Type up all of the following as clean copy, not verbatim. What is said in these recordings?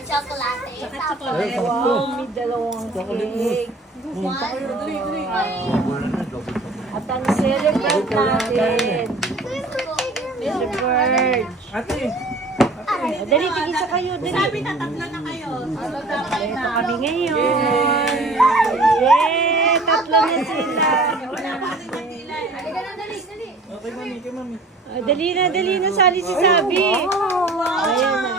May chocolate. Saka Tapos, chocolate. Wow, may dalawang cake. one. At ang celebrate natin. Mr. Bird. Ate, Dali, tigisa kayo. Dali. Sabi na, tatlo na kayo. Ito kami ngayon. Yay! Tatlo na sila. Wala pa rin matila. okay mami, kay mami. Dali na. Sali si Sabi. Ayan na.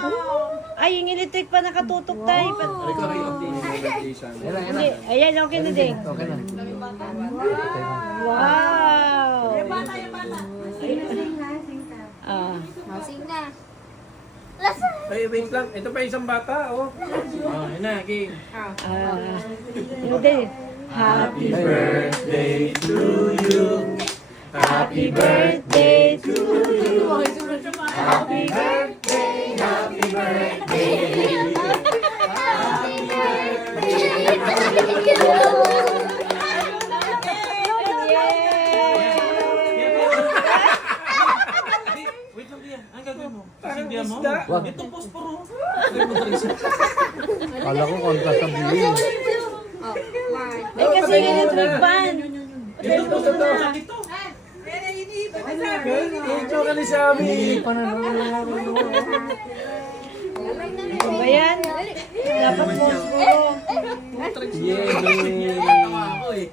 Ay, yung electric pa nakatutok tayo. Hindi. Ayan, okay na din. Okay na. Wow! Yung bata, yung bata. Ah. Sing na. Lasa. Ay, wait lang. Ito pa isang bata, oh. Yun na, game. Yun din. Happy birthday to you. Happy birthday to you. Happy birthday, happy birthday. Wait lang, Bia. Ang gagawin mo? Sindihan mo? Wag. Ito, posporo. Kala ko kontra sa bilis. Ay, kasi electric fan. Ito, posporo. Ito. Ito ka ni Sabi. Ano ba yan? Dapat posporo. Yay!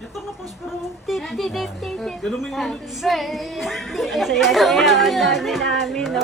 Ito nga, posporo. Ganun mo yung Ang saya-saya. Ang dami namin, no?